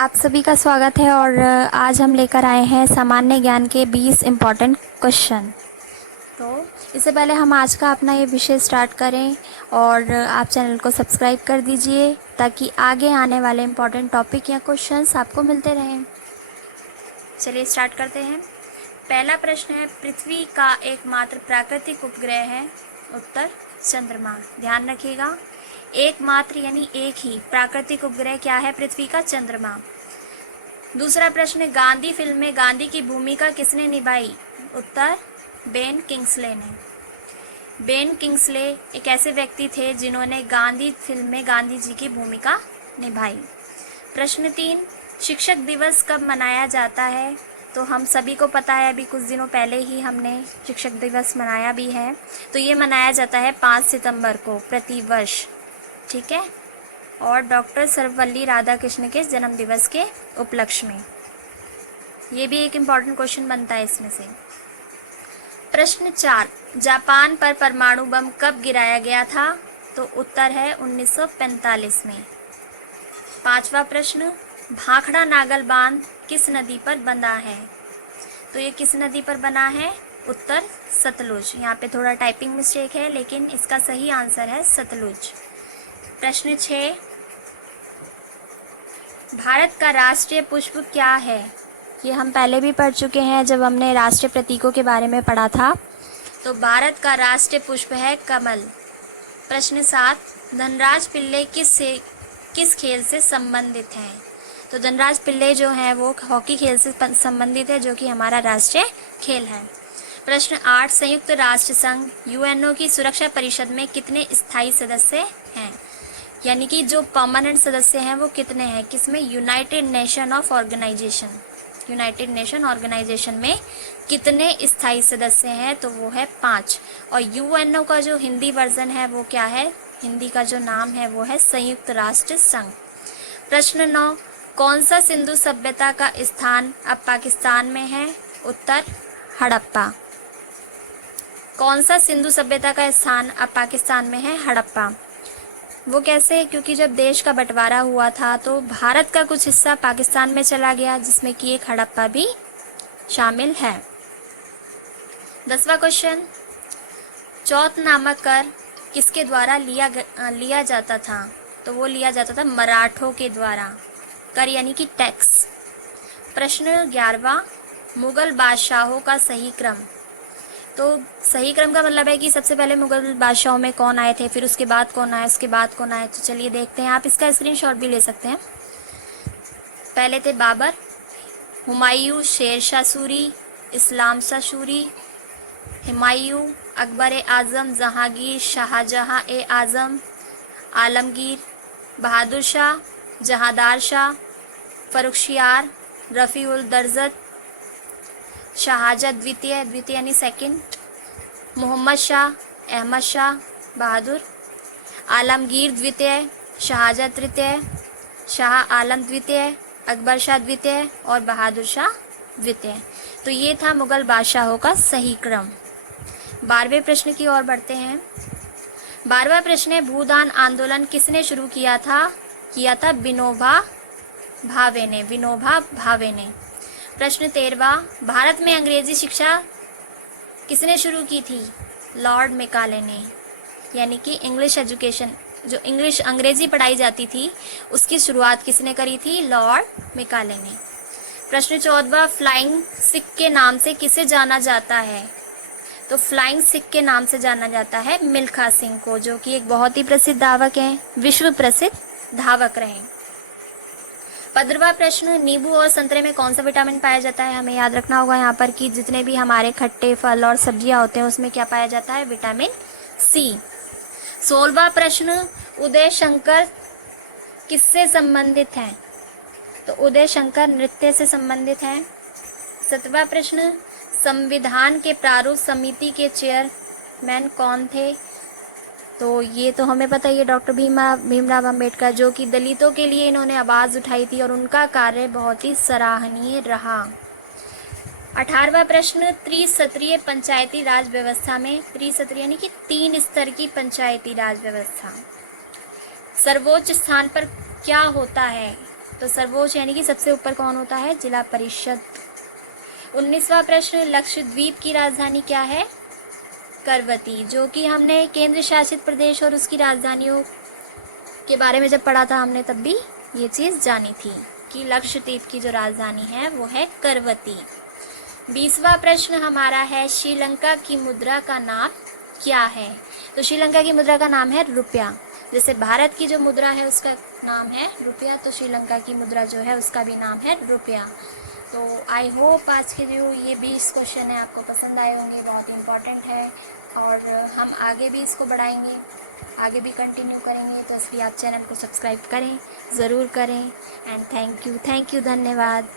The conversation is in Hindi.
आप सभी का स्वागत है और आज हम लेकर आए हैं सामान्य ज्ञान के 20 इम्पॉर्टेंट क्वेश्चन। तो इससे पहले हम आज का अपना ये विषय स्टार्ट करें और आप चैनल को सब्सक्राइब कर दीजिए ताकि आगे आने वाले इम्पॉर्टेंट टॉपिक या क्वेश्चंस आपको मिलते रहें। चलिए स्टार्ट करते हैं। पहला प्रश्न है, पृथ्वी का एकमात्र प्राकृतिक उपग्रह है? उत्तर चंद्रमा। ध्यान रखिएगा, एकमात्र यानी एक ही प्राकृतिक उपग्रह क्या है पृथ्वी का? चंद्रमा। दूसरा प्रश्न, गांधी फिल्म में गांधी की भूमिका किसने निभाई? उत्तर बेन किंग्सले ने। बेन किंग्सले एक ऐसे व्यक्ति थे जिन्होंने गांधी फिल्म में गांधी जी की भूमिका निभाई। प्रश्न 3, शिक्षक दिवस कब मनाया जाता है? तो हम सभी को पता है, अभी कुछ दिनों पहले ही हमने शिक्षक दिवस मनाया भी है। तो ये मनाया जाता है 5 सितंबर को प्रतिवर्ष, ठीक है, और डॉक्टर सर्वपल्ली राधाकृष्ण के जन्म दिवस के उपलक्ष्य में। ये भी एक इम्पॉर्टेंट क्वेश्चन बनता है इसमें से। प्रश्न 4, जापान पर परमाणु बम कब गिराया गया था? तो उत्तर है 1945 में। पांचवा प्रश्न, भाखड़ा नागल बांध किस नदी पर बंधा है? तो ये किस नदी पर बना है? उत्तर सतलुज। यहाँ पे थोड़ा टाइपिंग मिस्टेक है लेकिन इसका सही आंसर है सतलुज। प्रश्न 6, भारत का राष्ट्रीय पुष्प क्या है? ये हम पहले भी पढ़ चुके हैं जब हमने राष्ट्रीय प्रतीकों के बारे में पढ़ा था। तो भारत का राष्ट्रीय पुष्प है कमल। प्रश्न 7, धनराज पिल्ले किस खेल से संबंधित हैं? तो धनराज पिल्ले जो हैं वो हॉकी खेल से संबंधित है, जो कि हमारा राष्ट्रीय खेल है। प्रश्न 8, संयुक्त राष्ट्र संघ यूएनओ की सुरक्षा परिषद में कितने स्थायी सदस्य हैं? यानी कि जो परमानेंट सदस्य हैं वो कितने हैं? किसमें? यूनाइटेड नेशन ऑर्गेनाइजेशन में कितने स्थायी सदस्य हैं? तो वो है 5। और यूएनओ का जो हिंदी वर्जन है वो क्या है? हिंदी का जो नाम है वो है संयुक्त राष्ट्र संघ। प्रश्न 9, कौन सा सिंधु सभ्यता का स्थान अब पाकिस्तान में है? उत्तर हड़प्पा। कौन सा सिंधु सभ्यता का स्थान अब पाकिस्तान में है? हड़प्पा। वो कैसे? क्योंकि जब देश का बंटवारा हुआ था तो भारत का कुछ हिस्सा पाकिस्तान में चला गया, जिसमें कि एक हड़प्पा भी शामिल है। 10वां क्वेश्चन, चौथ नामक कर किसके द्वारा लिया जाता था? तो वो लिया जाता था मराठों के द्वारा। कर यानी कि टैक्स। प्रश्न 11वां, मुगल बादशाहों का सही क्रम। तो सही क्रम का मतलब है कि सबसे पहले मुगल बादशाहों में कौन आए थे, फिर उसके बाद कौन आया, उसके बाद कौन आया। तो चलिए देखते हैं, आप इसका स्क्रीनशॉट भी ले सकते हैं। पहले थे बाबर, हुमायूं, शेरशाह सूरी, इस्लाम शाह सूरी, हुमायूं, अकबर आजम, जहांगीर, शाहजहां ए आजम, आलमगीर, बहादुर शाह, जहांदार शाह, फर्रुखशियार, रफ़ीउल दर्जत, शाहजहाँ द्वितीय, द्वितीय यानी सेकंड, मोहम्मद शाह, अहमद शाह बहादुर, आलमगीर द्वितीय, शाहजहाँ तृतीय, शाह आलम द्वितीय, अकबर शाह द्वितीय और बहादुर शाह द्वितीय। तो ये था मुगल बादशाहों का सही क्रम। 12वें प्रश्न की ओर बढ़ते हैं। 12वां प्रश्न है, भूदान आंदोलन किसने शुरू किया था? विनोबा भावे ने। प्रश्न 13वां, भारत में अंग्रेजी शिक्षा किसने शुरू की थी? लॉर्ड मेकाले ने। यानी कि इंग्लिश एजुकेशन, जो अंग्रेजी पढ़ाई जाती थी उसकी शुरुआत किसने करी थी? लॉर्ड मेकाले ने। प्रश्न 14वां, फ्लाइंग सिख के नाम से किसे जाना जाता है? तो फ्लाइंग सिख के नाम से जाना जाता है मिल्खा सिंह को, जो कि एक बहुत ही प्रसिद्ध धावक हैं, विश्व प्रसिद्ध धावक रहे। 15वां प्रश्न, नींबू और संतरे में कौन सा विटामिन पाया जाता है? हमें याद रखना होगा यहाँ पर कि जितने भी हमारे खट्टे फल और सब्जियां होते हैं उसमें क्या पाया जाता है? Vitamin C. 16वां प्रश्न, उदय शंकर किससे संबंधित हैं? तो उदय शंकर नृत्य से संबंधित हैं। 17वां प्रश्न, संविधान के प्रारूप समिति के चेयरमैन कौन थे? तो ये तो हमें पता ही है, डॉक्टर भीमराव अंबेडकर, जो कि दलितों के लिए इन्होंने आवाज़ उठाई थी और उनका कार्य बहुत ही सराहनीय रहा। 18वां प्रश्न, त्रिस्तरीय पंचायती राज व्यवस्था में, त्रिस्तरीय यानी कि 3 स्तर की पंचायती राज व्यवस्था, सर्वोच्च स्थान पर क्या होता है? तो सर्वोच्च यानी कि सबसे ऊपर कौन होता है? जिला परिषद। 19वां प्रश्न, लक्षद्वीप की राजधानी क्या है? करवती। जो कि हमने केंद्र शासित प्रदेश और उसकी राजधानियों के बारे में जब पढ़ा था हमने, तब भी ये चीज़ जानी थी कि लक्षद्वीप की जो राजधानी है वो है करवती। 20वां प्रश्न हमारा है, श्रीलंका की मुद्रा का नाम क्या है? तो श्रीलंका की मुद्रा का नाम है रुपया। जैसे भारत की जो मुद्रा है उसका नाम है रुपया, तो श्रीलंका की मुद्रा जो है उसका भी नाम है रुपया। तो आई होप आज के जो ये 20 क्वेश्चन है आपको पसंद आए होंगे, बहुत इंपॉर्टेंट है और हम आगे भी इसको बढ़ाएंगे, आगे भी कंटिन्यू करेंगे। तो इसलिए आप चैनल को सब्सक्राइब करें, ज़रूर करें। एंड थैंक यू, धन्यवाद।